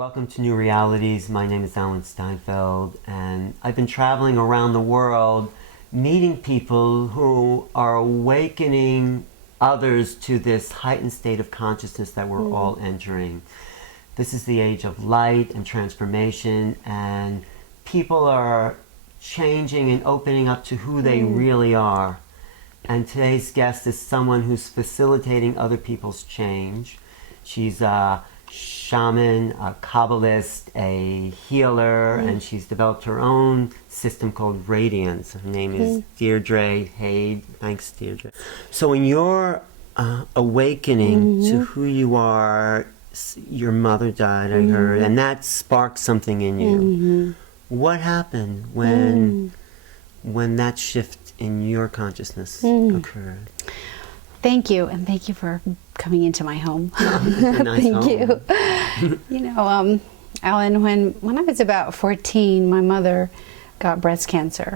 Welcome to New Realities. My name is Alan Steinfeld, and I've been traveling around the world meeting people who are awakening others to this heightened state of consciousness that we're all entering. This is the age of light and transformation, and people are changing and opening up to who they really are. And today's guest is someone who's facilitating other people's change. She's a shaman, a Kabbalist, a healer, and she's developed her own system called Radiance. Her name is Deidre Hade. Thanks, Deidre. So in your awakening to who you are, your mother died, I heard, and that sparked something in you. What happened when that shift in your consciousness occurred? Thank you, and thank you for coming into my home. Nice Thank home. you. You know, Alan, when I was about 14, my mother got breast cancer.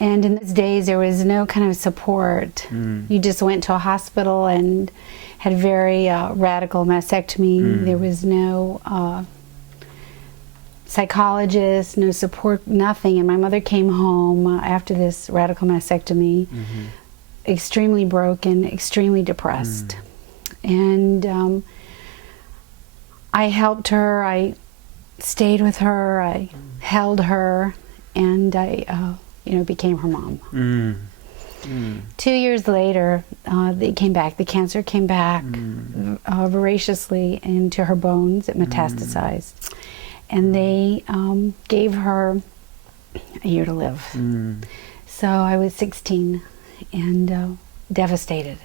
And in those days, there was no kind of support. You just went to a hospital and had a very radical mastectomy. There was no psychologist, no support, nothing. And my mother came home after this radical mastectomy, extremely broken, extremely depressed. And I helped her, I stayed with her, I held her, and I became her mom. 2 years later, they came back. The cancer came back voraciously into her bones. It metastasized. And they gave her a year to live. So I was 16 and devastated.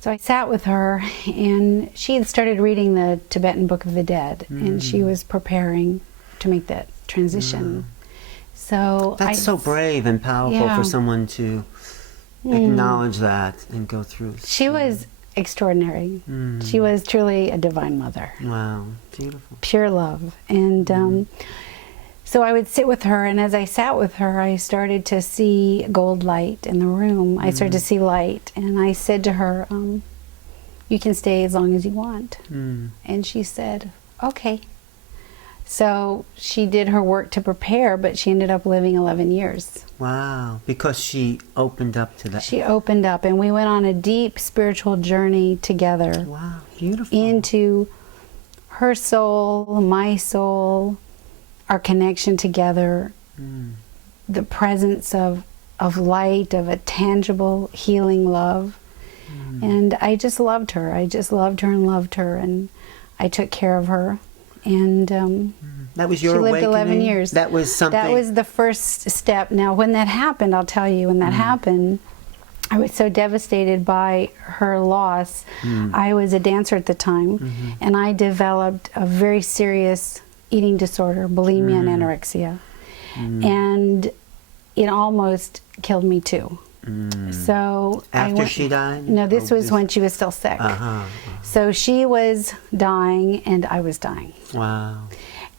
So I sat with her, and she had started reading the Tibetan Book of the Dead, and she was preparing to make that transition. So That's so brave and powerful for someone to acknowledge that and go through. She was extraordinary. She was truly a divine mother. Wow, beautiful. Pure love. And so I would sit with her, and as I sat with her, I started to see gold light in the room. I started to see light, and I said to her, you can stay as long as you want. And she said, okay. So she did her work to prepare, but she ended up living 11 years. Wow, because she opened up to that. She opened up, and we went on a deep spiritual journey together. Wow, beautiful. Into her soul, my soul, our connection together, the presence of light, of a tangible healing love. And I just loved her. I just loved her and loved her, and I took care of her. And that was your she lived awakening? 11 years. That was something. That was the first step. Now, when that happened, I'll tell you, when that happened, I was so devastated by her loss. I was a dancer at the time, and I developed a very serious eating disorder, bulimia and anorexia. And it almost killed me too. So after she died? No, this was when she was still sick. So she was dying, and I was dying. Wow.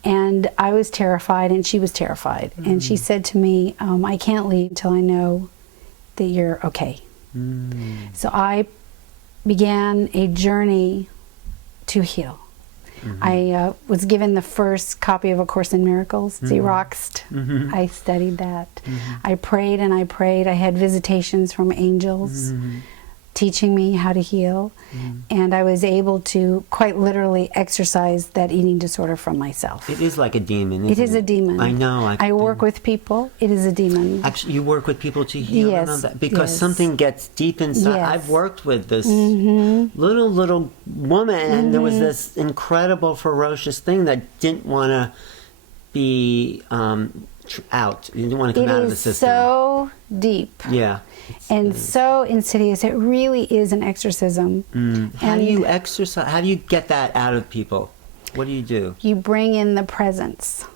And I was terrified, and she was terrified. And she said to me, I can't leave until I know that you're okay. So I began a journey to heal. I was given the first copy of A Course in Miracles, Xeroxed. I studied that. I prayed and I prayed. I had visitations from angels teaching me how to heal. And I was able to quite literally exorcise that eating disorder from myself. It is like a demon, isn't it? It is a demon. I know. I work with people. It is a demon. Actually, you work with people to heal them of that? Because Yes. something gets deep inside. Yes. I've worked with this little woman, and there was this incredible, ferocious thing that didn't want to be out. You didn't want to come out of the system. It is so deep. Yeah. And so insidious. It really is an exorcism. How do you exercise? How do you get that out of people? What do you do? You bring in the presence.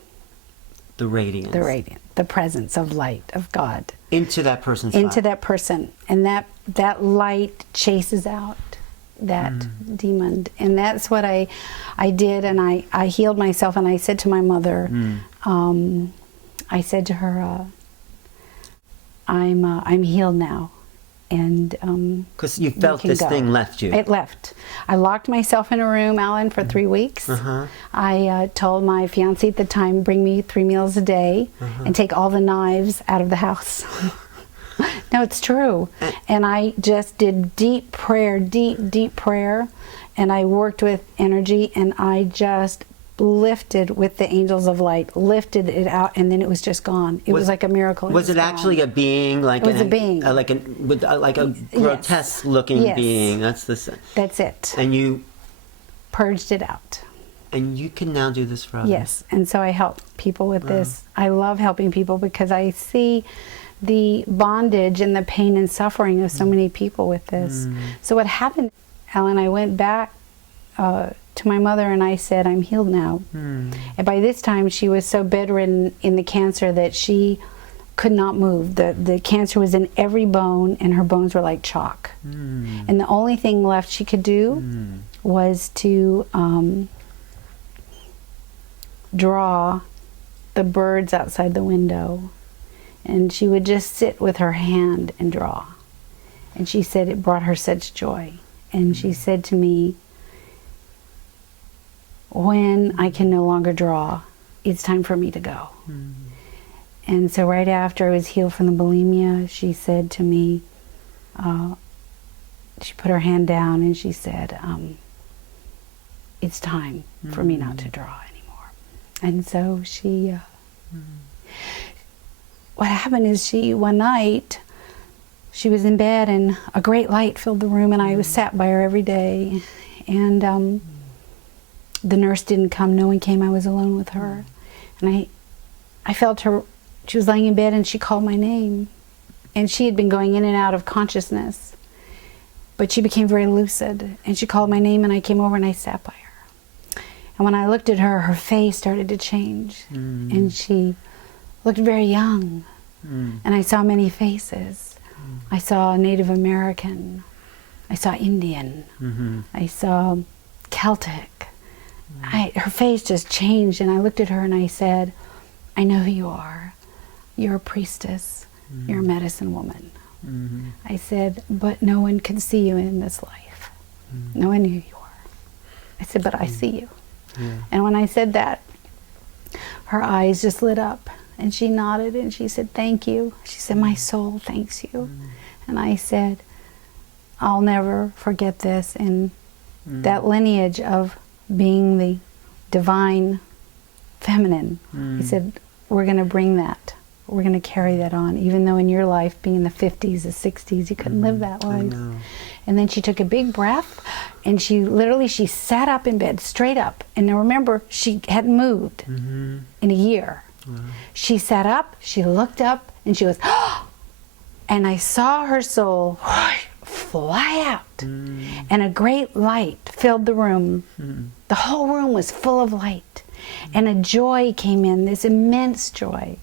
The radiance. The radiant. The presence of light, of God. Into that person's Into life. that person. And that light chases out that demon. And that's what I did. And I healed myself. And I said to my mother, I said to her, I'm healed now. and Because you felt can this go. thing left you. It left. I locked myself in a room, Alan, for 3 weeks. I told my fiance at the time, bring me 3 meals a day and take all the knives out of the house. No, it's true. And I just did deep prayer, deep prayer, and I worked with energy, and I just lifted with the angels of light, lifted it out, and then it was just gone. It was like a miracle. Was it actually a being, like it was a being, like a grotesque looking being? That's it. And you purged it out. And you can now do this for others. Yes, and so I help people with this. I love helping people because I see the bondage and the pain and suffering of so many people with this. So what happened, Alan, I went back to my mother and I said, I'm healed now. And by this time she was so bedridden in the cancer that she could not move. The cancer was in every bone and her bones were like chalk. And the only thing left she could do was to draw the birds outside the window. And she would just sit with her hand and draw. And she said it brought her such joy. And she said to me, when I can no longer draw, it's time for me to go. And so right after I was healed from the bulimia, she said to me, she put her hand down and she said, it's time for me not to draw anymore. And so she, what happened is one night, she was in bed and a great light filled the room and I was sat by her every day. And the nurse didn't come, no one came, I was alone with her. And I felt her, she was laying in bed and she called my name. And she had been going in and out of consciousness. But she became very lucid and she called my name and I came over and I sat by her. And when I looked at her, her face started to change. And she looked very young. And I saw many faces. I saw Native American. I saw Indian. I saw Celtic. Her face just changed and I looked at her and I said, I know who you are. You're a priestess. You're a medicine woman. I said, but no one can see you in this life. No one knew who you are. I said, but I see you. And when I said that, her eyes just lit up and she nodded and she said, thank you. She said, my soul thanks you. And I said, I'll never forget this. And that lineage of being the divine feminine, he said, we're going to bring that. We're going to carry that on, even though in your life, being in the 50s, the 60s, you couldn't live that life. And then she took a big breath, and she sat up in bed, straight up. And now remember, she hadn't moved in a year. She sat up, she looked up, and she goes, oh! And I saw her soul fly out, and a great light filled the room. The whole room was full of light, and a joy came in, this immense joy.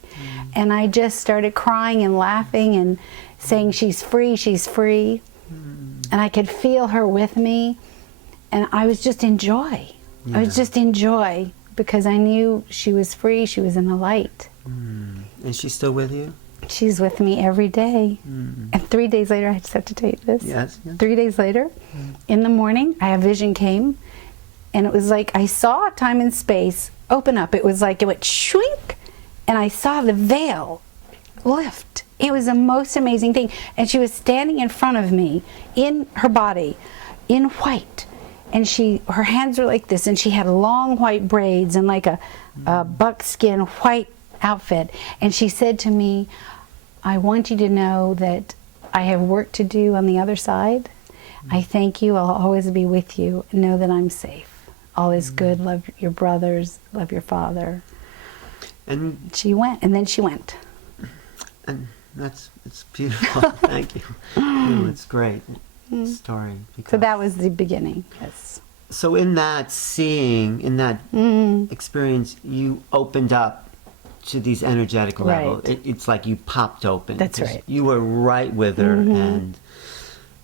And I just started crying and laughing and saying, she's free, she's free. And I could feel her with me, and I was just in joy. I was just in joy because I knew she was free, she was in the light. Is she still with you? She's with me every day. And 3 days later, I just have to tell you this. Yes. 3 days later, in the morning, a vision came, and it was like I saw time and space open up. It was like it went shrink, and I saw the veil lift. It was the most amazing thing. And she was standing in front of me, in her body, in white. And her hands were like this, and she had long white braids and like a buckskin white outfit. And she said to me, I want you to know that I have work to do on the other side. I thank you. I'll always be with you. Know that I'm safe. All is good. Love your brothers. Love your father. And she went, and then she went. And it's beautiful. Thank you. It's great story. So that was the beginning. Yes. So in that seeing, in that experience, you opened up to these energetic levels. It's like you popped open. That's right. You were right with her, and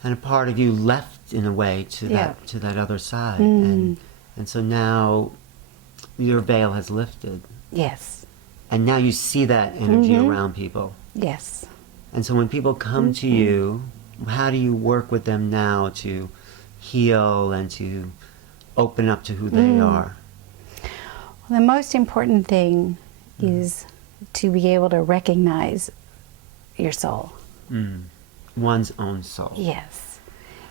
a part of you left in a way to that other side, and so now your veil has lifted. Yes. And now you see that energy around people. Yes. And so when people come to you how do you work with them now to heal and to open up to who they are? Well, the most important thing is to be able to recognize your soul. One's own soul. Yes.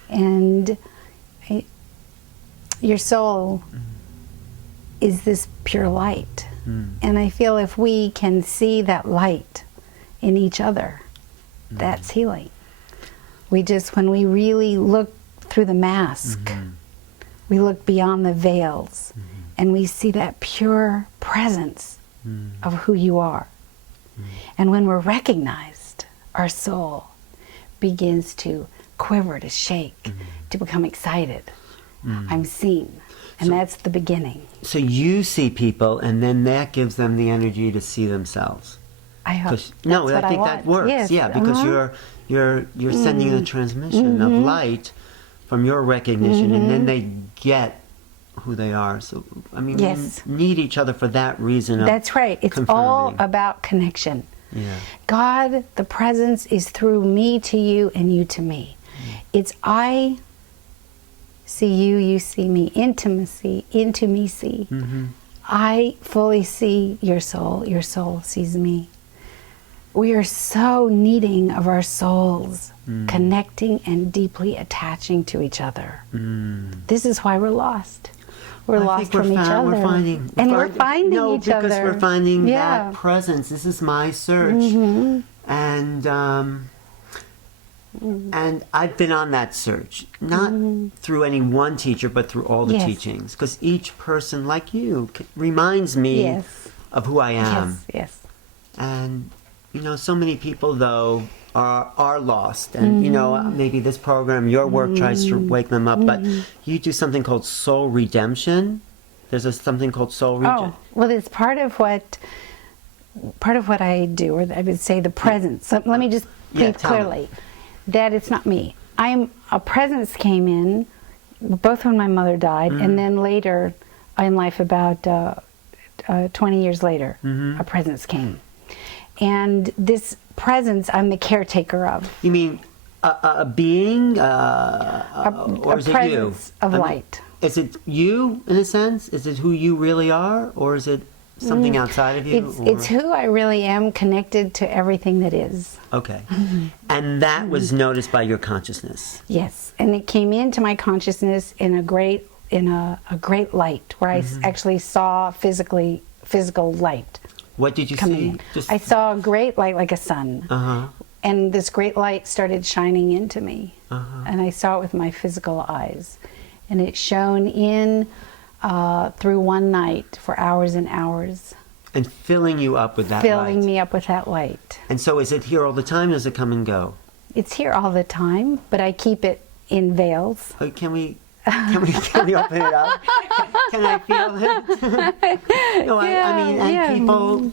And your soul is this pure light. And I feel if we can see that light in each other, that's healing. When we really look through the mask, we look beyond the veils, and we see that pure presence of who you are. And when we're recognized, our soul begins to quiver, to shake, to become excited. I'm seen. And that's the beginning. So you see people, and then that gives them the energy to see themselves. I hope. No, That's I think what that works. Yes. Yeah, because you're sending a transmission of light from your recognition, and then they get who they are. So I mean, Yes. we need each other for that reason. Of That's right. It's all confirming. about connection. Yeah. God, the presence is through me to you and you to me. It's I see you, you see me. Intimacy, into me see. I fully see your soul sees me. We are so needing of our souls connecting and deeply attaching to each other. This is why we're lost. We're I lost think from each other. We're finding each other. No, because we're finding Yeah. that presence. This is my search, and I've been on that search, not through any one teacher, but through all the Yes. teachings. Because each person, like you, reminds me Yes. of who I am. Yes. And so many people though are lost, and maybe this program, your work tries to wake them up, but you do something called soul redemption. There's something called soul redemption. Oh, well, it's part of what I do, or I would say the presence. So let me just Yeah, plead tell me. clearly that it's not me. A presence came in, both when my mother died, and then later in life, about 20 years later, a presence came. And this presence, I'm the caretaker of. You mean a being, or is a it presence you? of light. Is it you in a sense? Is it who you really are, or is it something outside of you? It's who I really am, connected to everything that is. Okay, and that was noticed by your consciousness. Yes, and it came into my consciousness in a great light, where I actually saw physical light. What did you coming see? in. I saw a great light like a sun. And this great light started shining into me. And I saw it with my physical eyes. And it shone in through one night for hours and hours. And filling you up with that Filling light. me up with that light. And so is it here all the time, or does it come and go? It's here all the time, but I keep it in veils. Oh, can we open it up? Can I feel it? No, I mean, and people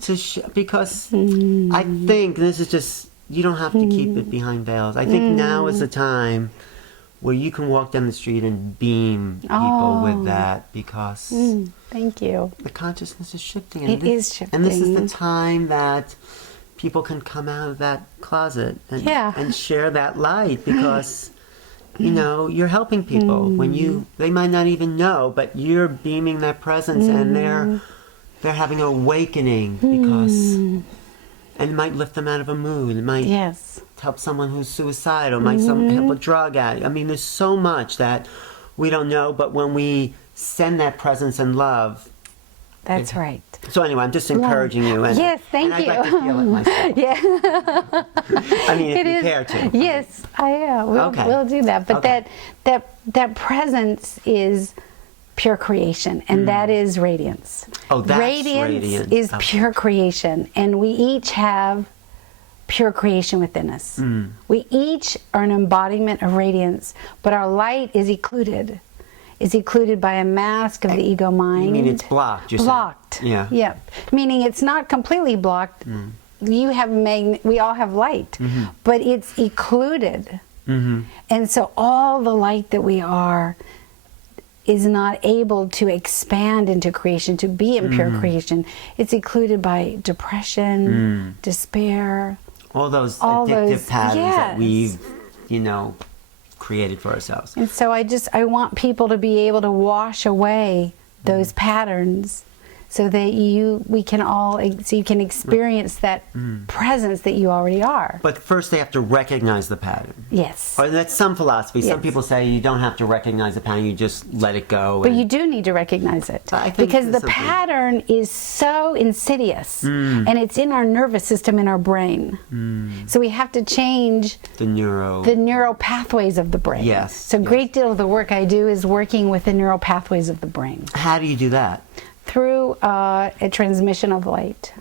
because I think this is just, you don't have to keep it behind veils. I think now is the time where you can walk down the street and beam people with that, because Thank you. the consciousness is shifting. It is shifting. And this is the time that people can come out of that closet and share that light, because you're helping people when they might not even know, but you're beaming that presence, and they're having an awakening, because and it might lift them out of a mood. It might help someone who's suicidal, might help a drug addict. I mean, there's so much that we don't know, but when we send that presence and love. That's right. So anyway, I'm just encouraging you. And, yes, thank and you. I'd like to feel it myself. Yeah. I mean, if you care to. Yes, we'll do that. But that presence is pure creation, and that is radiance. Oh, that's radiance is pure creation, and we each have pure creation within us. We each are an embodiment of radiance, but our light is occluded by a mask of the ego mind. You mean it's blocked? Blocked. Yeah. Yeah. Meaning it's not completely blocked. You have we all have light, but it's occluded. And so all the light that we are is not able to expand into creation, to be in pure creation. It's occluded by depression, despair. All those addictive patterns that we've created for ourselves. And so I want people to be able to wash away those patterns so that you can experience that presence that you already are. But first they have to recognize the pattern. Yes. Or that's some philosophy. Yes. Some people say you don't have to recognize the pattern, you just let it go. But you do need to recognize it. I think because the that's okay. pattern is so insidious and it's in our nervous system, in our brain. So we have to change the neural pathways of the brain. Yes. So a great deal of the work I do is working with the neural pathways of the brain. How do you do that? Through a transmission of light.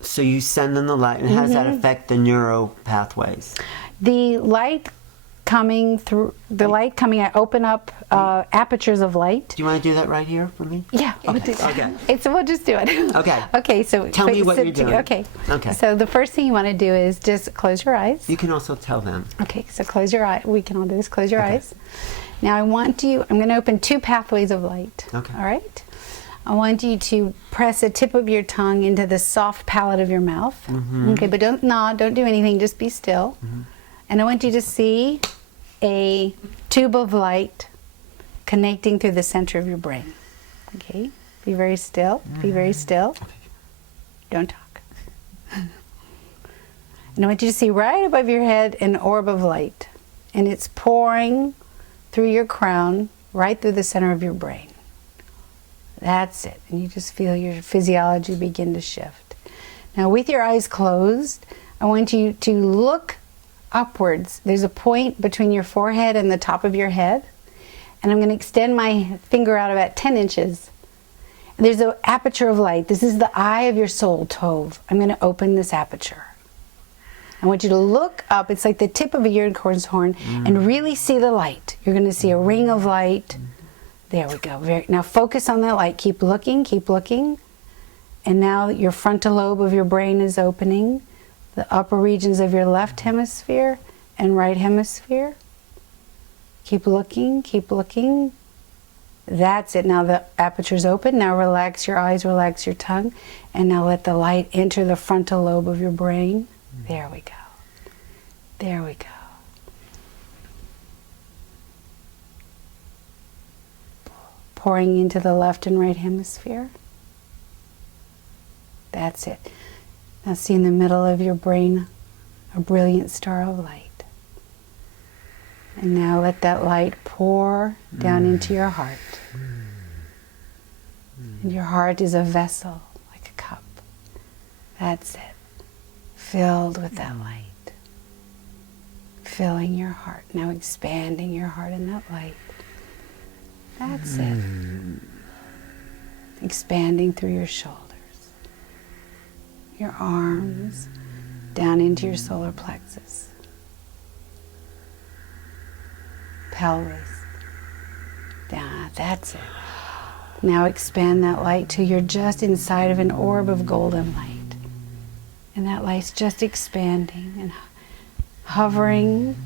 So you send them the light, and how does that affect the neural pathways? The light coming, I open up apertures of light. Do you want to do that right here for me? Yeah, we'll do that. Okay. We'll just do it. Okay. Okay, so tell me what you're doing. Okay. Okay. So the first thing you want to do is just close your eyes. You can also tell them. Okay, so close your eye. We can all do this. Close your eyes. Now I'm going to open 2 pathways of light. Okay. All right? I want you to press the tip of your tongue into the soft palate of your mouth. Okay, but don't nod, don't do anything, just be still. And I want you to see a tube of light connecting through the center of your brain. Okay, be very still, be very still. Don't talk. And I want you to see right above your head an orb of light. And it's pouring through your crown, right through the center of your brain. That's it. And you just feel your physiology begin to shift. Now with your eyes closed, I want you to look upwards. There's a point between your forehead and the top of your head. And I'm going to extend my finger out about 10 inches. And there's an aperture of light. This is the eye of your soul, Tov. I'm going to open this aperture. I want you to look up. It's like the tip of a unicorn's horn and really see the light. You're going to see a ring of light. There we go. Now focus on that light. Keep looking, keep looking. And now your frontal lobe of your brain is opening. The upper regions of your left hemisphere and right hemisphere. Keep looking, keep looking. That's it. Now the aperture's open. Now relax your eyes, relax your tongue. And now let the light enter the frontal lobe of your brain. There we go. There we go. Pouring into the left and right hemisphere. That's it. Now see in the middle of your brain a brilliant star of light. And now let that light pour down into your heart. And your heart is a vessel, like a cup. That's it. Filled with that light. Filling your heart. Now expanding your heart in that light. That's it. Expanding through your shoulders. Your arms down into your solar plexus. Pelvis. Down. That's it. Now expand that light till you're just inside of an orb of golden light. And that light's just expanding and hovering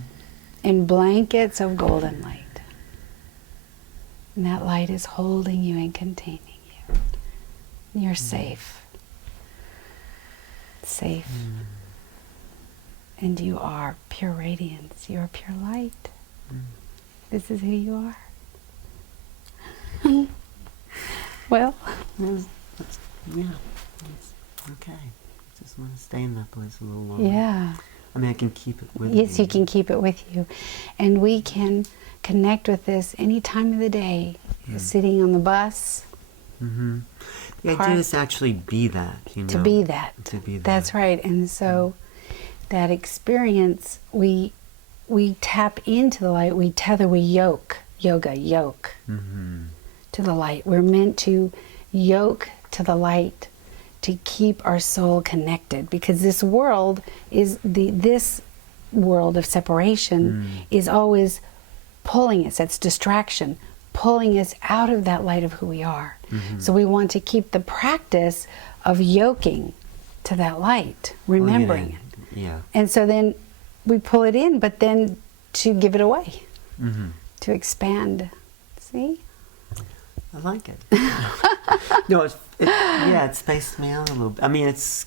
in blankets of golden light. And that light is holding you and containing you. You're safe. Safe. And you are pure radiance. You are pure light. This is who you are. Well. Yeah. Okay. Just want to stay in that place a little longer. Yeah. I mean, I can keep it with me. Yes, you can keep it with you. And we can connect with this any time of the day. Sitting on the bus. The idea is to actually be that, you know. To be that. To be that. That's right. And so that experience, we tap into the light, we tether, we yoke to the light. We're meant to yoke to the light to keep our soul connected, because this world is this world of separation is always pulling us. That's distraction, pulling us out of that light of who we are. So we want to keep the practice of yoking to that light, remembering it. Yeah. And so then we pull it in, but then to give it away, to expand. See? I like it. No, it spaced me out a little bit. I mean, it's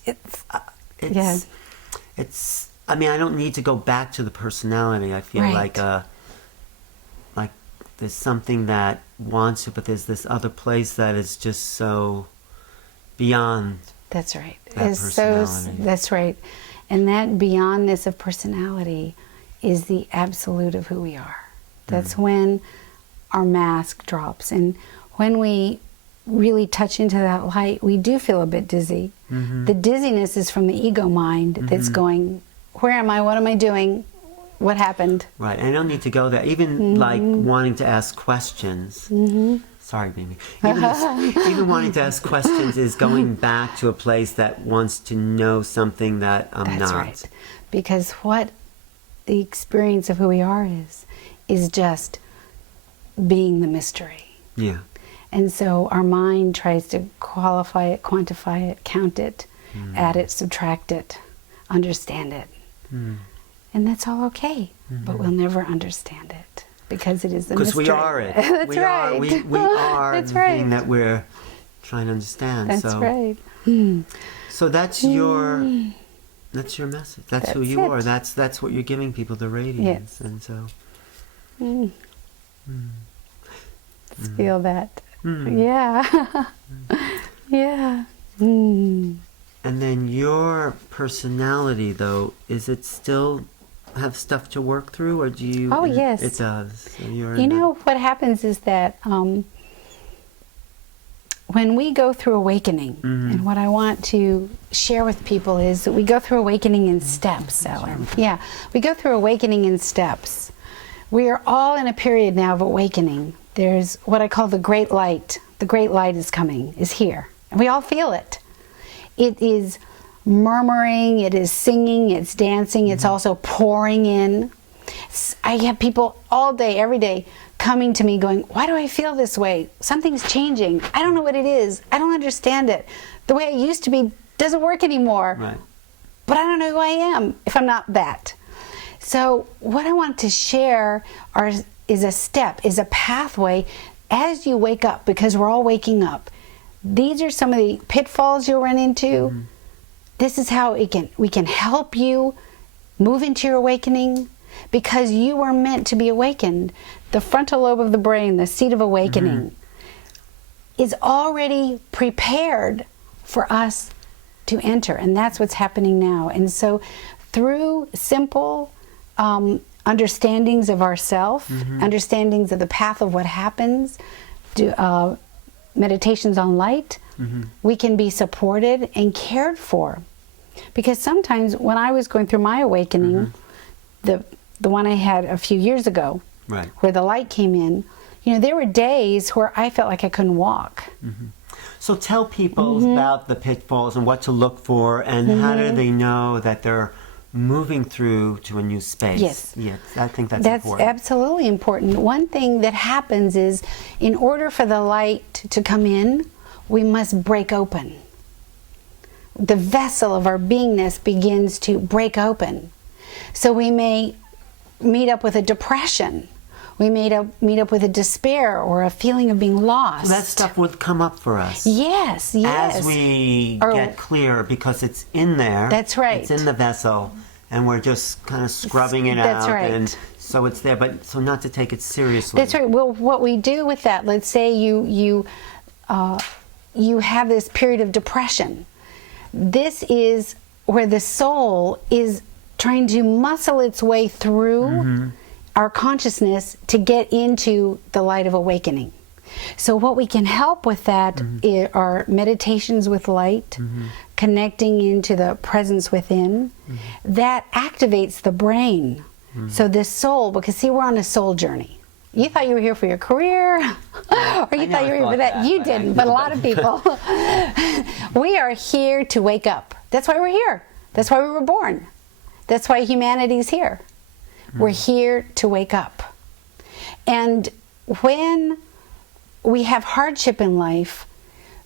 I mean, I don't need to go back to the personality. I feel Right. like there's something that wants to, but there's this other place that is just so beyond. That's right. That It's so, personality. that's right. And that beyondness of personality is the absolute of who we are. That's when our mask drops. And when we really touch into that light, we do feel a bit dizzy. The dizziness is from the ego mind that's going, where am I? What am I doing? What happened? Right, and I don't need to go there. Even like wanting to ask questions. Sorry, baby. Even wanting to ask questions is going back to a place that wants to know something that I'm That's not. right. Because what the experience of who we are is just being the mystery. Yeah. And so our mind tries to qualify it, quantify it, count it, add it, subtract it, understand it. And that's all okay. But we'll never understand it because it is the mystery. Because we are it. That's we right. Are, we are That's the right. thing that we're trying to understand. That's so, right. So that's your message. That's who That's you it. are. That's what you're giving people, the radiance. Yes. And so. Let's feel that. Yeah. Yeah. And then your personality, though, is it still have stuff to work through, or do you? Oh, yes. It does. So you're You know, what happens is that when we go through awakening, and what I want to share with people is that we go through awakening in steps, Alan. Yeah, we go through awakening in steps. We are all in a period now of awakening. There's what I call the great light. The great light is coming, is here. And we all feel it. It is murmuring, it is singing, it's dancing, it's also pouring in. I have people all day, every day, coming to me going, why do I feel this way? Something's changing. I don't know what it is. I don't understand it. The way I used to be doesn't work anymore. Right. But I don't know who I am if I'm not that. So what I want to share is a step, is a pathway as you wake up, because we're all waking up. These are some of the pitfalls you'll run into. This is how we can help you move into your awakening, because you were meant to be awakened. The frontal lobe of the brain, the seat of awakening, is already prepared for us to enter, and that's what's happening now. And so through simple understandings of ourself, understandings of the path of what happens, meditations on light, we can be supported and cared for. Because sometimes when I was going through my awakening, the one I had a few years ago, Right. where the light came in, you know, there were days where I felt like I couldn't walk. So tell people about the pitfalls and what to look for, and how do they know that they're moving through to a new space? Yes. I think that's That's important. absolutely important. One thing that happens is, in order for the light to come in, we must break open. The vessel of our beingness begins to break open. So we may meet up with a depression. We may meet up with a despair or a feeling of being lost. So that stuff would come up for us. Yes. As we get clear, because it's in there. That's right. It's in the vessel, and we're just kind of scrubbing it That's out. right. And so it's there, but so not to take it seriously. That's right. Well, what we do with that, let's say you have this period of depression. This is where the soul is trying to muscle its way through our consciousness to get into the light of awakening. So what we can help with that are meditations with light, connecting into the presence within. That activates the brain. So this soul, because see, we're on a soul journey. You thought you were here for your career, or you thought you were here for that. You didn't, but a lot of people. We are here to wake up. That's why we're here. That's why we were born. That's why humanity's here. We're here to wake up. And when we have hardship in life,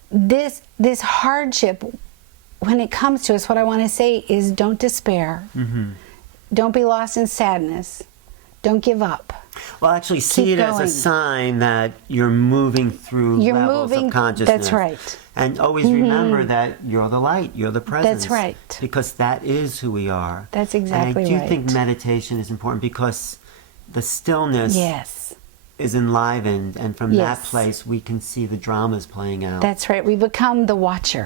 this hardship, when it comes to us, what I want to say is don't despair. Don't be lost in sadness. Don't give up. Well, actually, see Keep it as a going. sign that you're moving through You're levels moving. of consciousness. That's right. And always remember that you're the light, you're the presence. That's right. Because that is who we are. That's exactly and I do right. think meditation is important because the stillness Yes. is enlivened, and from that Yes. place we can see the dramas playing out. That's right. We become the watcher.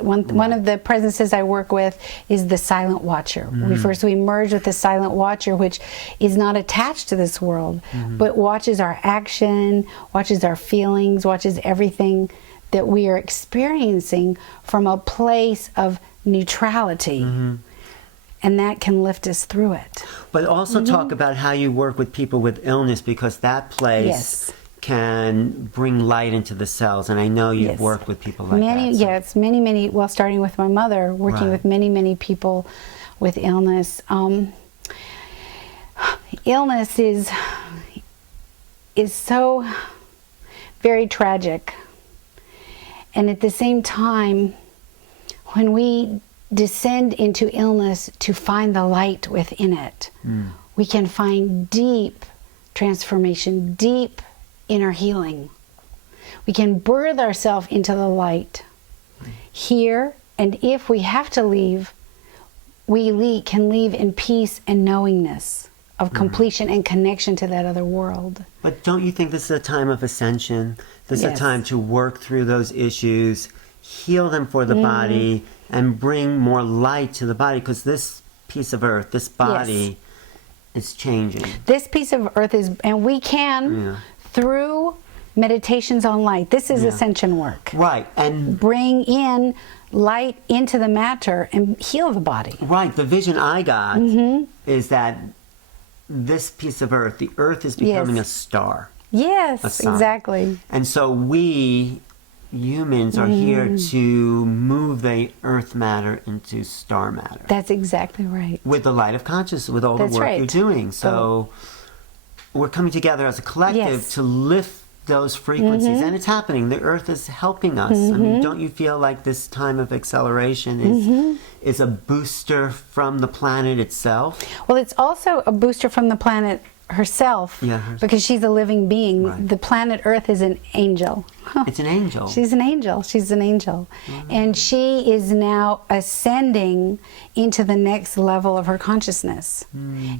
One of the presences I work with is the silent watcher. We merge with the silent watcher, which is not attached to this world, but watches our action, watches our feelings, watches everything that we are experiencing from a place of neutrality. And that can lift us through it. But also talk about how you work with people with illness, because that place Yes. can bring light into the cells. And I know you've Yes. worked with people like that. So- Yes, many, well, starting with my mother, working Right. with many people with illness. Illness is so very tragic. And at the same time, when we descend into illness to find the light within it, we can find deep transformation, deep inner healing. We can birth ourselves into the light here, and if we have to leave, we can leave in peace and knowingness of completion and connection to that other world. But don't you think this is a time of ascension? This is a Yes. time to work through those issues, heal them for the body, and bring more light to the body, because this piece of earth, this body, is changing. This piece of earth is, and we can, through meditations on light, this is ascension work. Right, and Bring in light into the matter and heal the body. right, the vision I got is that this piece of earth, the earth is becoming a star. Yes, A sun. exactly. And so we humans are here to move the earth matter into star matter. That's exactly right. With the light of consciousness, with all the That's work right. you're doing. So we're coming together as a collective Yes. to lift those frequencies. And it's happening. The earth is helping us. I mean, don't you feel like this time of acceleration is a booster from the planet itself? Well, it's also a booster from the planet herself, because she's a living being. Right. The planet Earth is an angel. It's an angel. She's an angel. She's an angel. And she is now ascending into the next level of her consciousness.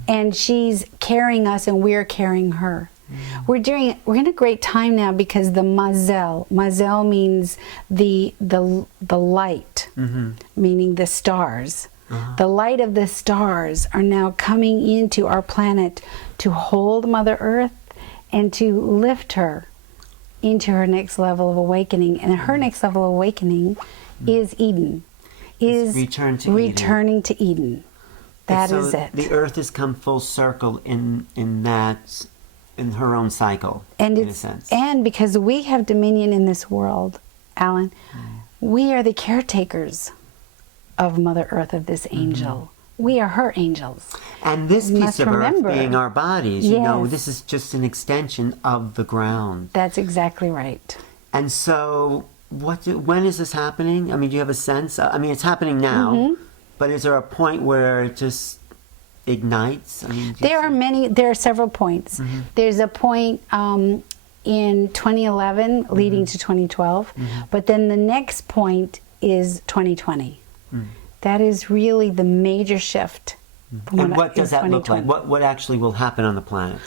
And she's carrying us, and we're carrying her. We're in a great time now, because the mazel means the light, meaning the stars. The light of the stars are now coming into our planet to hold Mother Earth and to lift her into her next level of awakening. And her next level of awakening is Eden, is returning to Eden. That so is it. The earth has come full circle in her own cycle, And in a it's sense. and because we have dominion in this world, Alan, we are the caretakers of Mother Earth, of this angel. We are her angels. And this You piece must of remember. earth being our bodies, you know, Yes. this is just an extension of the ground. That's exactly right. And so, when is this happening? I mean, do you have a sense? I mean, it's happening now, but is there a point where it just ignites? I mean, There are several points. There's a point in 2011 leading to 2012, but then the next point is 2020. That is really the major shift. And what does that look like? What actually will happen on the planet?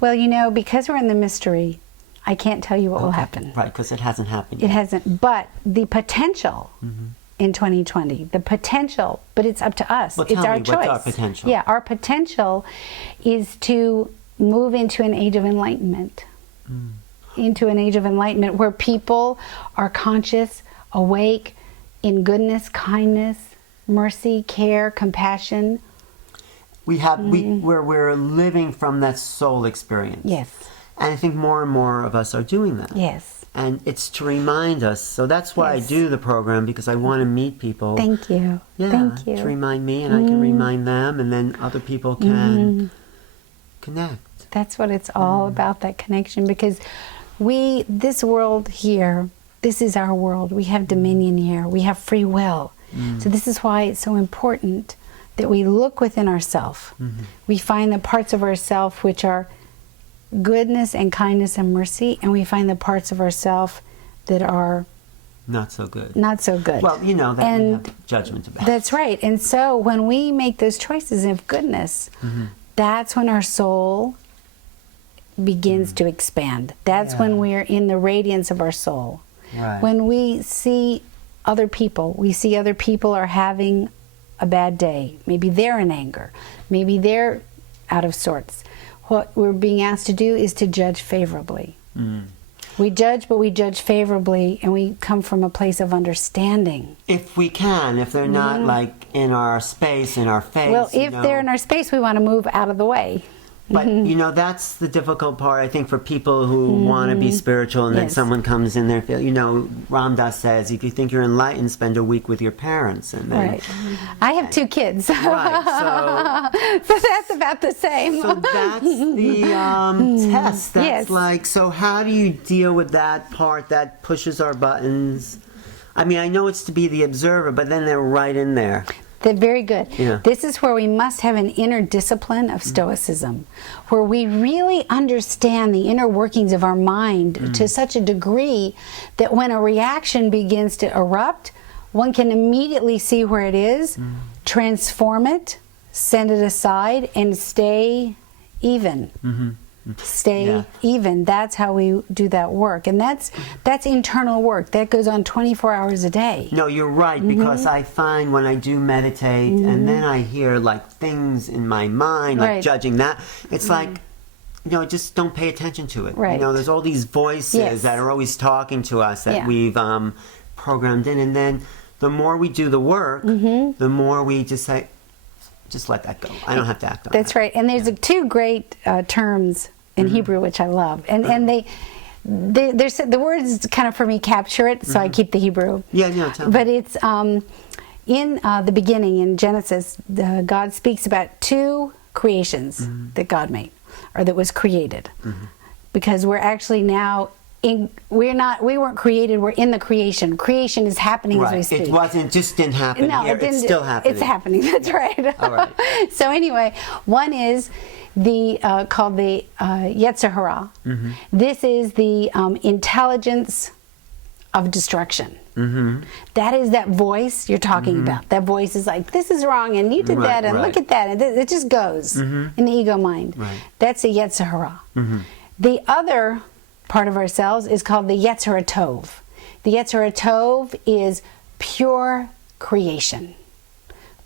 Well, you know, because we're in the mystery, I can't tell you what will happen. Right, because it hasn't happened It yet. hasn't. But the potential in 2020, the potential, but it's up to us. Well, It's tell our me, choice. what's our potential? Yeah, our potential is to move into an age of enlightenment. Into an age of enlightenment where people are conscious, awake, in goodness, kindness, mercy, care, compassion. We're living from that soul experience. Yes. And I think more and more of us are doing that. Yes. And it's to remind us. So that's why Yes. I do the program, because I want to meet people. Thank you. Yeah, Thank you. to remind me, and I can remind them, and then other people can connect. That's what it's all about, that connection, because this world here, this is our world. We have dominion here. We have free will. So this is why it's so important that we look within ourselves. We find the parts of ourselves which are goodness and kindness and mercy, and we find the parts of ourselves that are not so good. Not so good. Well, you know, that we have judgment about. That's right. And so when we make those choices of goodness, that's when our soul begins to expand. That's when we're in the radiance of our soul. Right. When we see other people are having a bad day. Maybe they're in anger. Maybe they're out of sorts. What we're being asked to do is to judge favorably. We judge, but we judge favorably, and we come from a place of understanding. If we can, if they're not like in our space, in our face. Well, if they're in our space, we want to move out of the way. But, you know, that's the difficult part, I think, for people who want to be spiritual, and then someone comes in there, you know, Ram Dass says, if you think you're enlightened, spend a week with your parents. And then, right. I have 2 kids. Right, so that's about the same. So that's the test. That's like, so how do you deal with that part that pushes our buttons? I mean, I know it's to be the observer, but then they're right in there. They're very good. Yeah. This is where we must have an inner discipline of Stoicism, where we really understand the inner workings of our mind to such a degree that when a reaction begins to erupt, one can immediately see where it is, transform it, send it aside, and stay even. Stay even. That's how we do that work. And that's internal work. That goes on 24 hours a day. No, you're right, because I find when I do meditate and then I hear like things in my mind, like judging that, it's like, you know, just don't pay attention to it. Right. You know, there's all these voices that are always talking to us that we've programmed in. And then the more we do the work, the more we just say, just let that go. I don't have to act on that. That's right. And there's 2 great terms in Hebrew, which I love. And the words kind of for me capture it, so I keep the Hebrew. Yeah, tell me. But it's in the beginning, in Genesis, God speaks about 2 creations that God made, or that was created. Because we're actually now we weren't created, we're in the creation. Creation is happening as we speak. It just didn't happen here. It's still happening. It's happening, that's right. All right. So anyway, one is called the Yetzer Hara. This is the intelligence of destruction. That is that voice you're talking about. That voice is like, this is wrong, and you did that, and look at that. And it just goes in the ego mind. That's the Yetzer Hara. The other part of ourselves is called the Yetzer Tov. The Yetzer Tov is pure creation,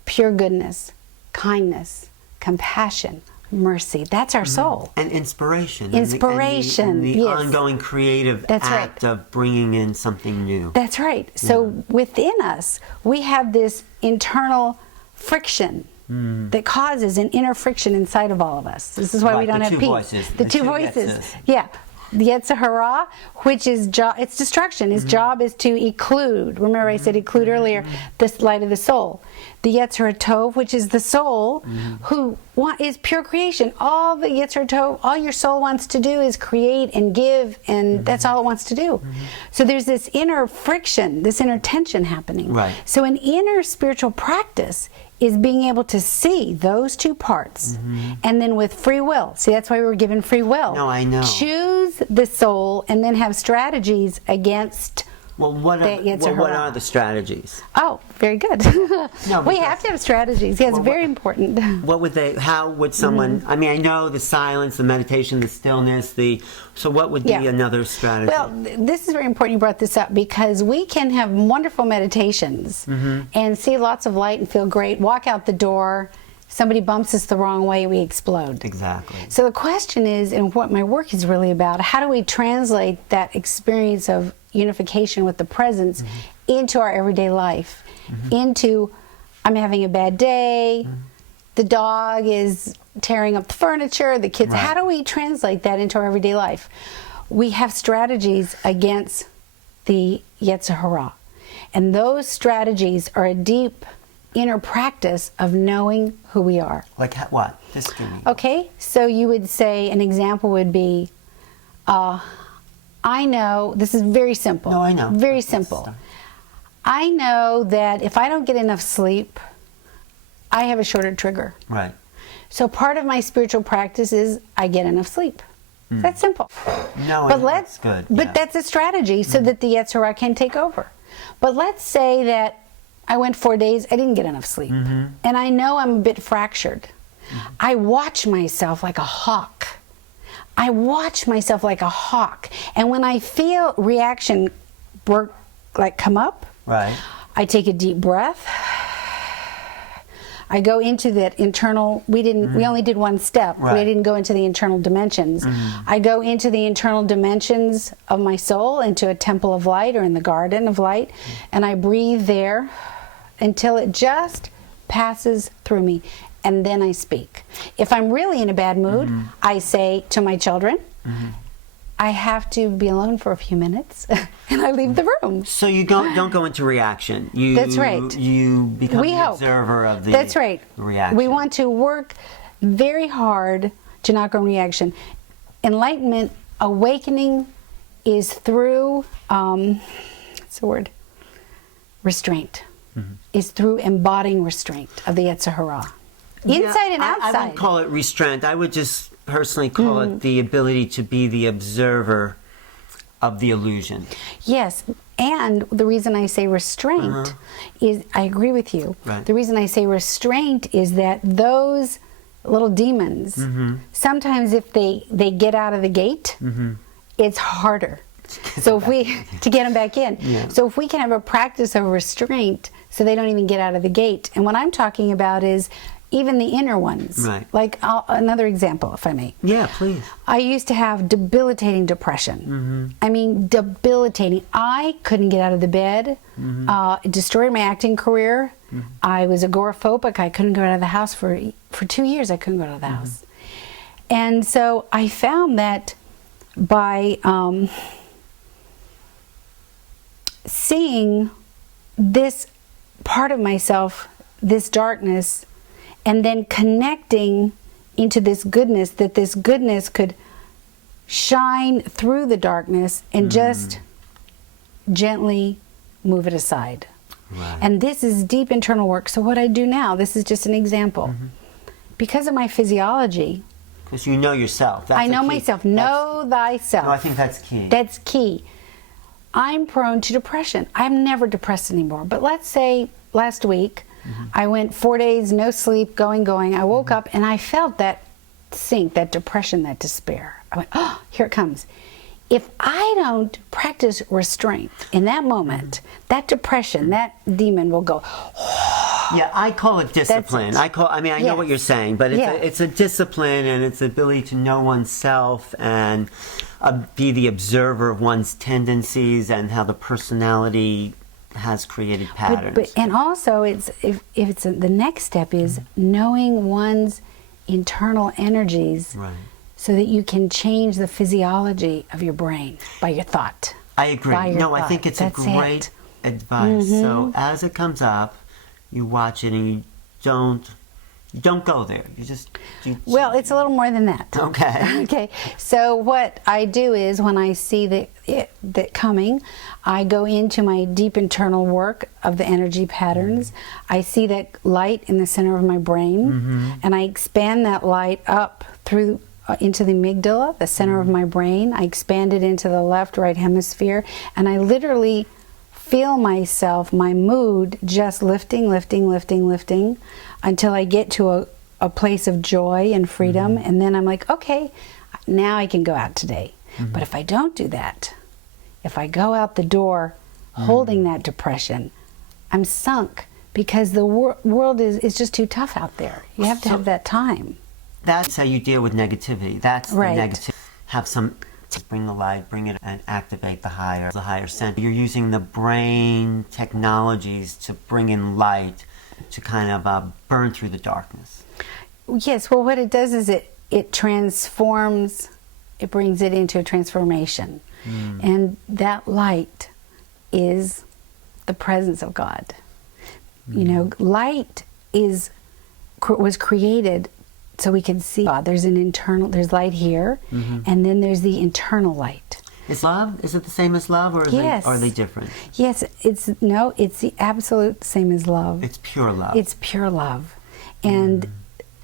pure goodness, kindness, compassion, mercy. That's our soul. And inspiration. Inspiration, and the ongoing creative act of bringing in something new. That's right. So within us, we have this internal friction that causes an inner friction inside of all of us. This is why we don't have peace. The two voices. Yeah. The Yetzer Hara, which is it's destruction. His job is to occlude. Remember I said occlude earlier, this light of the soul. The Yetzer Tov, which is the soul, who is pure creation. All the Yetzer Tov, all your soul wants to do is create and give, and that's all it wants to do. So there's this inner friction, this inner tension happening. Right. So an inner spiritual practice is being able to see those 2 parts, and then with free will. See, that's why we were given free will. No, I know. Choose the soul, and then have strategies against. Well, what are the strategies? Oh, very good. We have to have strategies. Yeah, it's very important. How would someone, I mean, I know the silence, the meditation, the stillness, so what would be another strategy? Well, this is very important you brought this up, because we can have wonderful meditations and see lots of light and feel great, walk out the door, somebody bumps us the wrong way, we explode. Exactly. So the question is, and what my work is really about, how do we translate that experience of unification with the presence into our everyday life, into, I'm having a bad day, the dog is tearing up the furniture, the kids, how do we translate that into our everyday life? We have strategies against the Yetzer Hara, and those strategies are a deep inner practice of knowing who we are. Like what? Just give me. Okay, so you would say, an example would be, I know, this is very simple. No, I know. Very simple. I know that if I don't get enough sleep, I have a shorter trigger. Right. So part of my spiritual practice is I get enough sleep. That's simple. No, But that's good. But yeah. that's a strategy so that the Yetzer Hara can take over. But let's say that I went 4 days, I didn't get enough sleep. And I know I'm a bit fractured. I watch myself like a hawk. I watch myself like a hawk. And when I feel reaction come up, Right. I take a deep breath. I go into that internal, we only did one step. Right. We didn't go into the internal dimensions. I go into the internal dimensions of my soul, into a temple of light or in the garden of light, and I breathe there until it just passes through me. And then I speak. If I'm really in a bad mood, I say to my children, I have to be alone for a few minutes, and I leave the room. So you don't go into reaction. That's right. You become We the hope. observer of the That's right. reaction. We want to work very hard to not go in reaction. Enlightenment, awakening is through, what's the word? Restraint. Is through embodying restraint of the Yetzer Hara. Inside and outside. I wouldn't call it restraint. I would just personally call it the ability to be the observer of the illusion. Yes, and the reason I say restraint is, I agree with you. Right. The reason I say restraint is that those little demons, sometimes if they get out of the gate, it's harder. So if we, to get them back in. Yeah. So if we can have a practice of restraint so they don't even get out of the gate. And what I'm talking about is even the inner ones. Right. Like another example, if I may. Yeah, please. I used to have debilitating depression. I mean, debilitating. I couldn't get out of the bed. It destroyed my acting career. I was agoraphobic. I couldn't go out of the house for 2 years. I couldn't go out of the house. And so I found that by seeing this part of myself, this darkness, and then connecting into this goodness, that this goodness could shine through the darkness and just gently move it aside. Right. And this is deep internal work. So what I do now, this is just an example. Because of my physiology, Because you know yourself. That's I know the key. myself. Know thyself. No, I think that's key. That's key. I'm prone to depression. I'm never depressed anymore. But let's say last week, I went 4 days, no sleep, going. I woke up and I felt that sink, that depression, that despair. I went, oh, here it comes. If I don't practice restraint in that moment, that depression, that demon will go, Yeah, I call it discipline. That's it. I mean, I know what you're saying, but it's a discipline, and it's the ability to know oneself and be the observer of one's tendencies and how the personality has created patterns. And also, it's the next step is knowing one's internal energies, Right. so that you can change the physiology of your brain by your thought. I agree. By your No, I thought. think it's That's a great it. advice. So as it comes up, you watch it and you don't go there. Well, it's a little more than that. Okay. Okay. So what I do is when I see that coming, I go into my deep internal work of the energy patterns. I see that light in the center of my brain, and I expand that light up through into the amygdala, the center of my brain. I expand it into the left, right hemisphere, and I literally feel myself, my mood, just lifting until I get to a place of joy and freedom. And then I'm like, okay, now I can go out today. But if I don't do that, if I go out the door holding that depression, I'm sunk, because the world is just too tough out there. You have to have that time. That's how you deal with negativity. That's Right. the negativity. Have some, bring the light, bring it, and activate the higher center. You're using the brain technologies to bring in light to kind of burn through the darkness. Yes, well, what it does is it transforms, it brings it into a transformation. And that light is the presence of God. You know, light was created so we can see God. There's light here, and then there's the internal light. Is love, is it the same as love, or Yes. are they different? Yes, it's the absolute same as love. It's pure love. It's pure love. And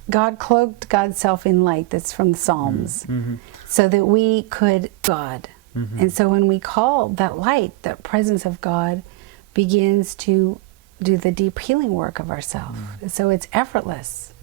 God cloaked God's self in light. That's from the Psalms. So that we could God. And so when we call that light, that presence of God begins to do the deep healing work of ourselves. So it's effortless.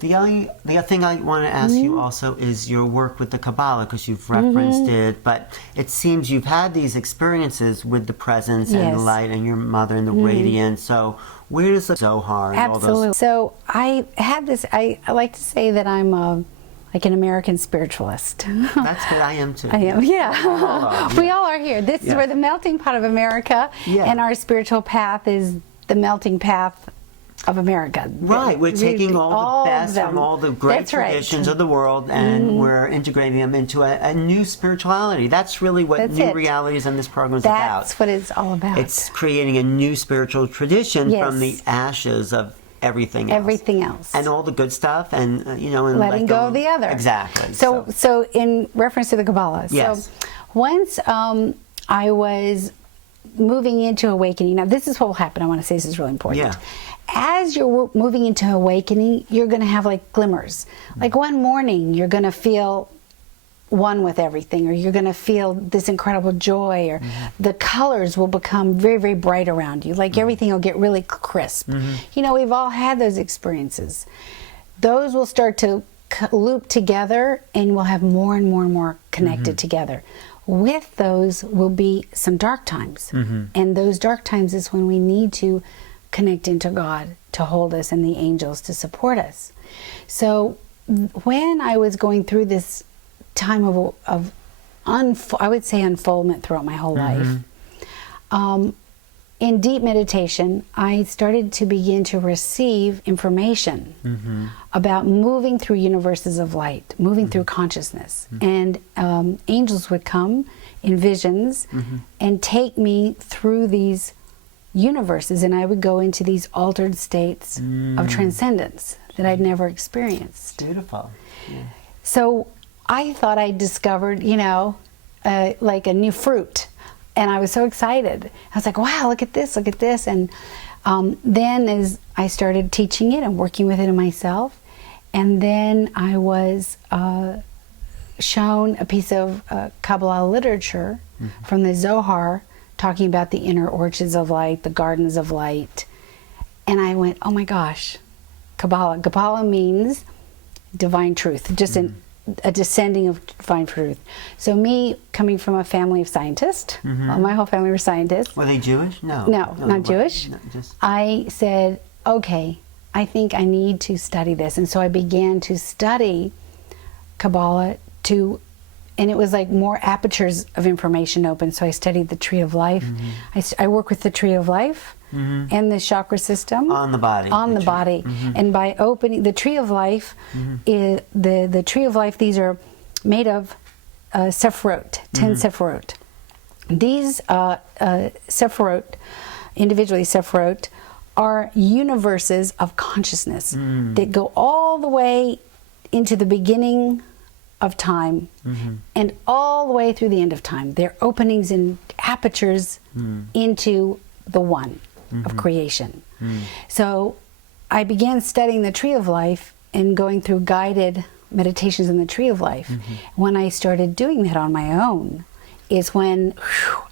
The other thing I want to ask you also is your work with the Kabbalah, because you've referenced it, but it seems you've had these experiences with the presence and the light and your mother and the radiance. So where does the Zohar and all Absolutely. those... So I have this, I like to say that I'm like an American spiritualist. That's good, I am too. I am, yeah. We all are here. This is where the melting pot of America, and our spiritual path is the melting path of America. Right, we're taking all the best from all the great traditions of the world, and we're integrating them into a new spirituality. That's really what New Realities and this program is about. That's what it's all about. It's creating a new spiritual tradition from the ashes of everything else. Everything else. And all the good stuff, and, you know, and letting go of the other. Exactly. So in reference to the Kabbalah, so once I was moving into awakening, now this is what will happen, I want to say this is really important. Yeah. As you're moving into awakening, you're going to have like glimmers. Like one morning, you're going to feel one with everything, or you're going to feel this incredible joy, or the colors will become very, very bright around you. Like everything will get really crisp. You know, we've all had those experiences. Those will start to loop together, and we'll have more and more and more connected together. With those will be some dark times. And those dark times is when we need to connect into God to hold us, and the angels to support us. So when I was going through this time of I would say unfoldment throughout my whole life, in deep meditation, I started to begin to receive information about moving through universes of light, moving through consciousness. And angels would come in visions and take me through these universes, and I would go into these altered states of transcendence that I'd never experienced. Beautiful. Yeah. So I thought I discovered, you know, like a new fruit, and I was so excited. I was like, wow, look at this, look at this. And then as I started teaching it and working with it in myself, and then I was shown a piece of Kabbalah literature from the Zohar, talking about the inner orchards of light, the gardens of light. And I went, oh my gosh, Kabbalah. Kabbalah means divine truth, just a descending of divine truth. So me, coming from a family of scientists, my whole family were scientists. Were they Jewish? No, not Jewish. No, I said, okay, I think I need to study this. And so I began to study Kabbalah and it was like more apertures of information open. So I studied the tree of life. I work with the tree of life and the chakra system. On the body. On the body. And by opening, the tree of life, is the tree of life, these are made of Sephiroth, 10 Sephiroth. These Sephiroth, individually Sephiroth, are universes of consciousness that go all the way into the beginning of time and all the way through the end of time. They're openings and apertures into the one of creation. So I began studying the tree of life and going through guided meditations in the tree of life. When I started doing that on my own is when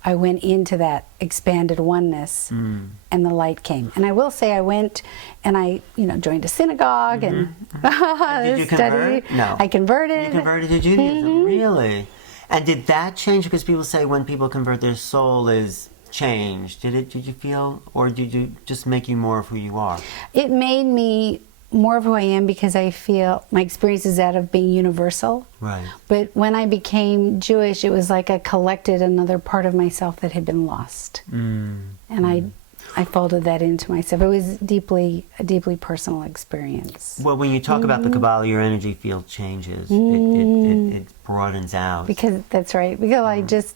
I went into that expanded oneness and the light came. And I will say I went and I, joined a synagogue and did you convert? No. I converted. You converted to Judaism, really? And did that change? Because people say when people convert, their soul is changed. Did you feel, or did you just make you more of who you are? It made me more of who I am because I feel my experience is that of being universal. Right. But when I became Jewish, it was like I collected another part of myself that had been lost. And I folded that into myself. It was a deeply personal experience. Well, when you talk about the Kabbalah, your energy field changes. It broadens out. Because that's right. Because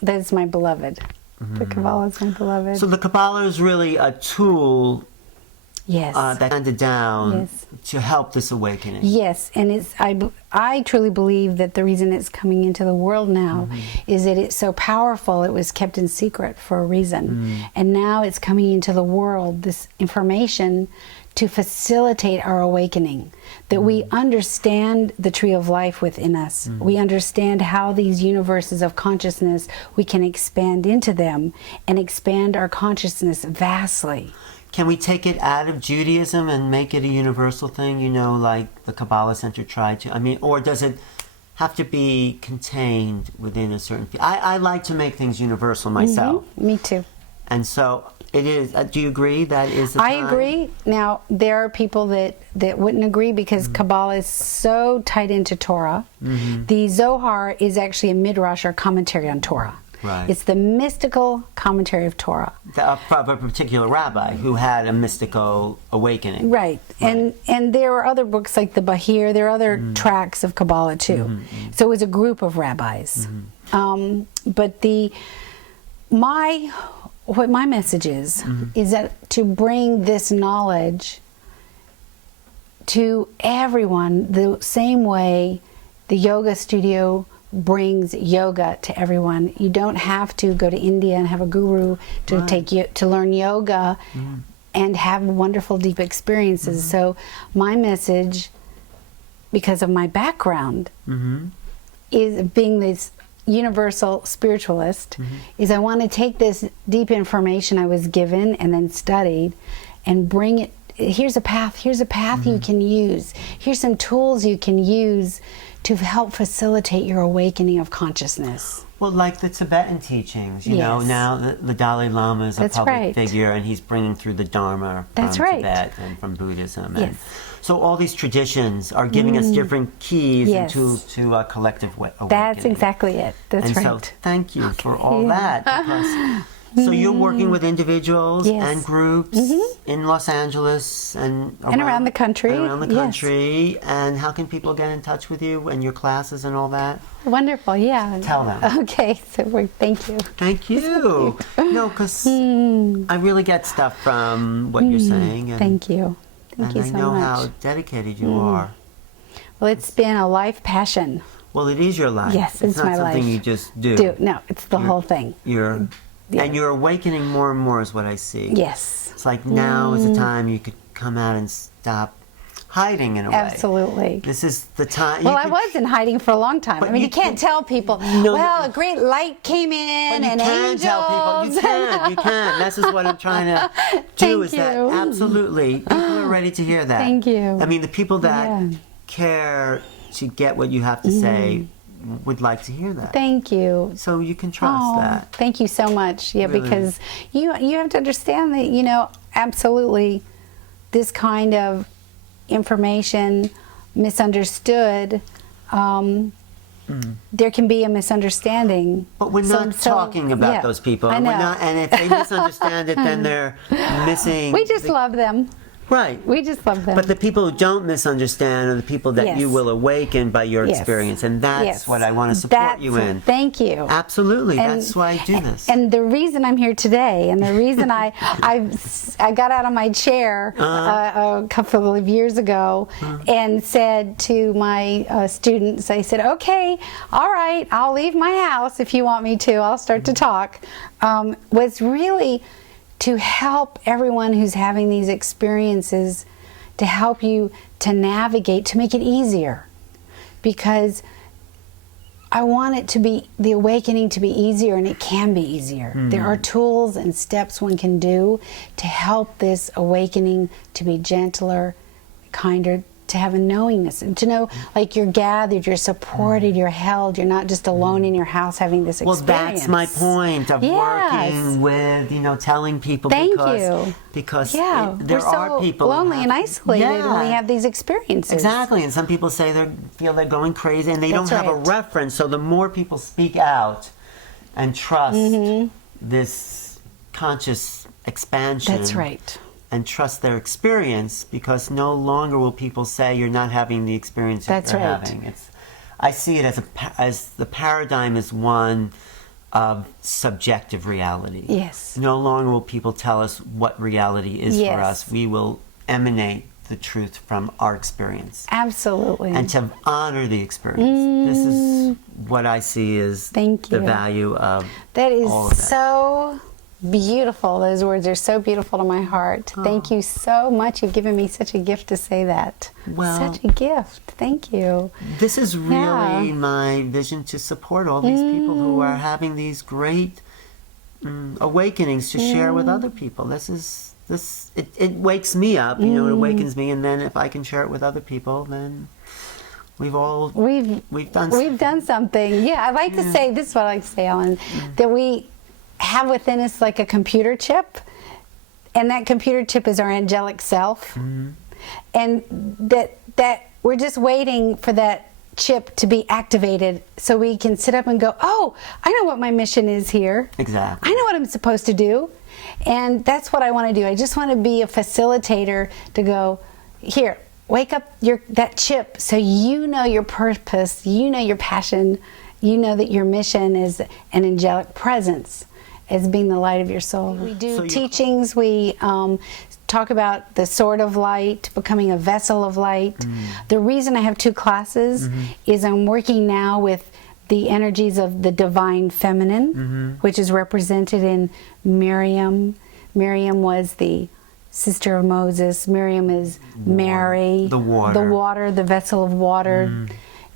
that's my beloved. The Kabbalah is my beloved. So the Kabbalah is really a tool that handed down to help this awakening. Yes, and I truly believe that the reason it's coming into the world now is that it's so powerful. It was kept in secret for a reason, and now it's coming into the world. This information to facilitate our awakening, that we understand the tree of life within us. We understand how these universes of consciousness, we can expand into them and expand our consciousness vastly. Can we take it out of Judaism and make it a universal thing, you know, like the Kabbalah Center tried to? I mean, or does it have to be contained within a certain... I like to make things universal myself. Me too. And so it is... do you agree that is the I time? agree. Now, there are people that wouldn't agree because Kabbalah is so tied into Torah. The Zohar is actually a midrash or commentary on Torah. Right. It's the mystical commentary of Torah. Of a particular rabbi who had a mystical awakening. Right. And there are other books like the Bahir. There are other tracts of Kabbalah too. So it was a group of rabbis. But what my message is that to bring this knowledge to everyone the same way the yoga studio brings yoga to everyone. You don't have to go to India and have a guru to take you to learn yoga and have wonderful deep experiences. So my message, because of my background, is being this universal spiritualist, is I want to take this deep information I was given and then studied and bring it. Here's a path you can use. Here's some tools you can use to help facilitate your awakening of consciousness. Well, like the Tibetan teachings, you know, now the Dalai Lama is a public figure and he's bringing through the Dharma from Tibet and from Buddhism. And so all these traditions are giving us different keys and tools to a collective awakening. That's exactly it. That's right. So thank you for all that. Because, so you're working with individuals and groups in Los Angeles and around the country. And how can people get in touch with you and your classes and all that? Wonderful, yeah. Tell them. Okay, so thank you. Thank you. No, because I really get stuff from what you're saying. And, thank you. Thank you so much. And I know how dedicated you are. Well, it's been a life passion. Well, it is your life. Yes, it's my life. It's not something you just do. No, it's the whole thing. And you're awakening more and more is what I see. Yes. It's like now is the time you could come out and stop hiding in a way. Absolutely. This is the time. Well, I was in hiding for a long time. I mean, you can't tell people, well, a great light came in and angels. You can tell people. You can. This is what I'm trying to do is that absolutely people are ready to hear that. Thank you. I mean, the people that care to get what you have to say would like to hear that. Thank you. So you can trust that. Thank you so much. Yeah, really. Because you have to understand that, you know, absolutely this kind of information misunderstood, there can be a misunderstanding. But we're not talking about those people. I know. And if they misunderstand it, then they're missing. We just love them. Right. We just love them. But the people who don't misunderstand are the people that you will awaken by your experience. And that's what I want to support you in. Thank you. Absolutely. That's why I do this. And the reason I'm here today, and the reason I got out of my chair a couple of years ago and said to my students, I said, okay, all right, I'll leave my house if you want me to. I'll start to talk. Was really to help everyone who's having these experiences, to help you to navigate, to make it easier. Because I want it to be, the awakening to be easier, and it can be easier. There are tools and steps one can do to help this awakening to be gentler, kinder, to have a knowingness, and to know, like, you're gathered, you're supported, you're held, you're not just alone in your house having this experience. Well, that's my point of working with, you know, telling people because there are people lonely and isolated when we have these experiences. Exactly, and some people say they feel they're going crazy and they don't have a reference. So the more people speak out and trust this conscious expansion. That's right. And trust their experience, because no longer will people say you're not having the experience that you're having. I see it as the paradigm is one of subjective reality. Yes. No longer will people tell us what reality is for us. We will emanate the truth from our experience. Absolutely. And to honor the experience. This is what I see as the value of that is all of that. So Beautiful. Those words are so beautiful to my heart. Thank you so much. You've given me such a gift to say that. Well, such a gift. Thank you. This is really my vision to support all these people who are having these great awakenings to share with other people. It wakes me up, you know, it awakens me, and then if I can share it with other people, then we've done something. Yeah, I like to say, this is what I like to say, Alan, that we have within us like a computer chip, and that computer chip is our angelic self, and that we're just waiting for that chip to be activated so we can sit up and go, oh, I know what my mission is here. Exactly. I know what I'm supposed to do. And that's what I want to do. I just want to be a facilitator to go, here, wake up that chip so you know your purpose, you know your passion, you know that your mission is an angelic presence, as being the light of your soul. We do teachings, we talk about the sword of light, becoming a vessel of light. The reason I have 2 classes is I'm working now with the energies of the divine feminine, which is represented in Miriam. Miriam was the sister of Moses. Miriam is Mary, the water, the vessel of water.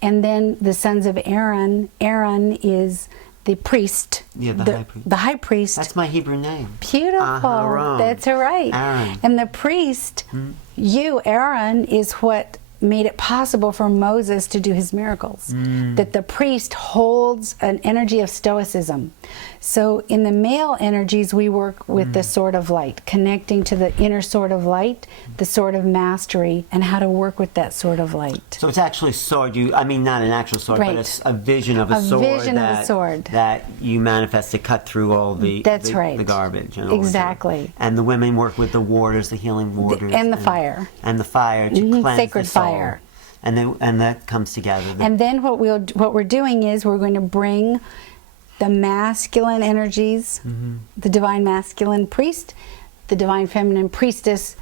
And then the sons of Aaron. Aaron is the priest. Yeah, high priest. The high priest. That's my Hebrew name. Beautiful. That's right. Aaron. And the priest, Aaron, is what made it possible for Moses to do his miracles. That the priest holds an energy of stoicism. So in the male energies, we work with the sword of light, connecting to the inner sword of light, the sword of mastery, and how to work with that sword of light. So it's actually a sword. I mean, not an actual sword, but it's a vision of a sword. A vision of a sword that you manifest to cut through all the the garbage. And exactly. And the women work with the waters, the healing waters, and the fire, and the fire to cleanse sacred the soul. Fire. And that comes together. And then what we're doing is we're going to bring the masculine energies, the divine masculine priest, the divine feminine priestess.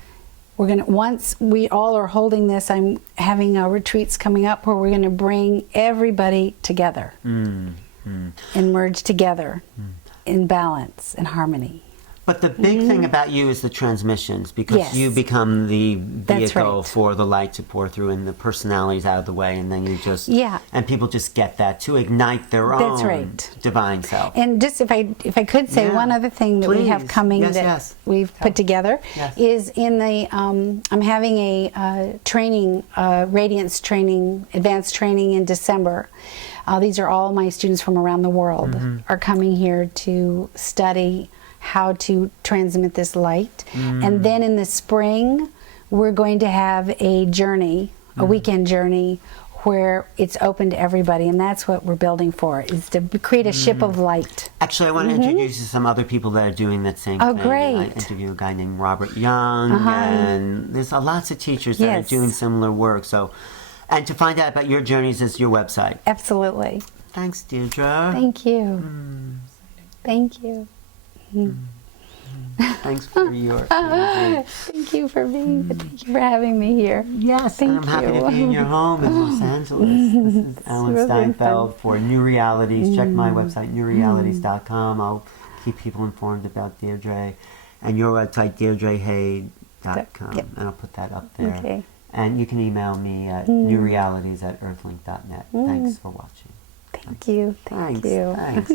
We're going to, once we all are holding this, I'm having retreats coming up where we're going to bring everybody together and merge together in balance and harmony. But the big thing about you is the transmissions, because you become the vehicle for the light to pour through, and the personalities out of the way, and then you just and people just get that to ignite their own divine self. And just if I could say one other thing that we have coming that we've put together is in the I'm having a training, Radiance training, advanced training in December. These are all my students from around the world are coming here to study how to transmit this light. And then in the spring, we're going to have a journey, a weekend journey, where it's open to everybody, and that's what we're building for, is to create a ship of light. Actually, I want to introduce you to some other people that are doing that same thing. Oh, great. I interviewed a guy named Robert Young, and there's lots of teachers that are doing similar work. So, and to find out about your journeys is your website. Absolutely. Thanks, Deidre. Thank you. Thank you. Thanks for your energy. Thank you for being here. Thank you for having me here. Yes, and I'm happy to be in your home in Los Angeles. This is Alan Steinfeld for New Realities. Check my website, newrealities.com. I'll keep people informed about Deirdre. And your website, deirdrehade.com. And I'll put that up there. Okay. And you can email me at newrealities@earthlink.net. Thanks for watching. Thank you. Thank you. Thanks.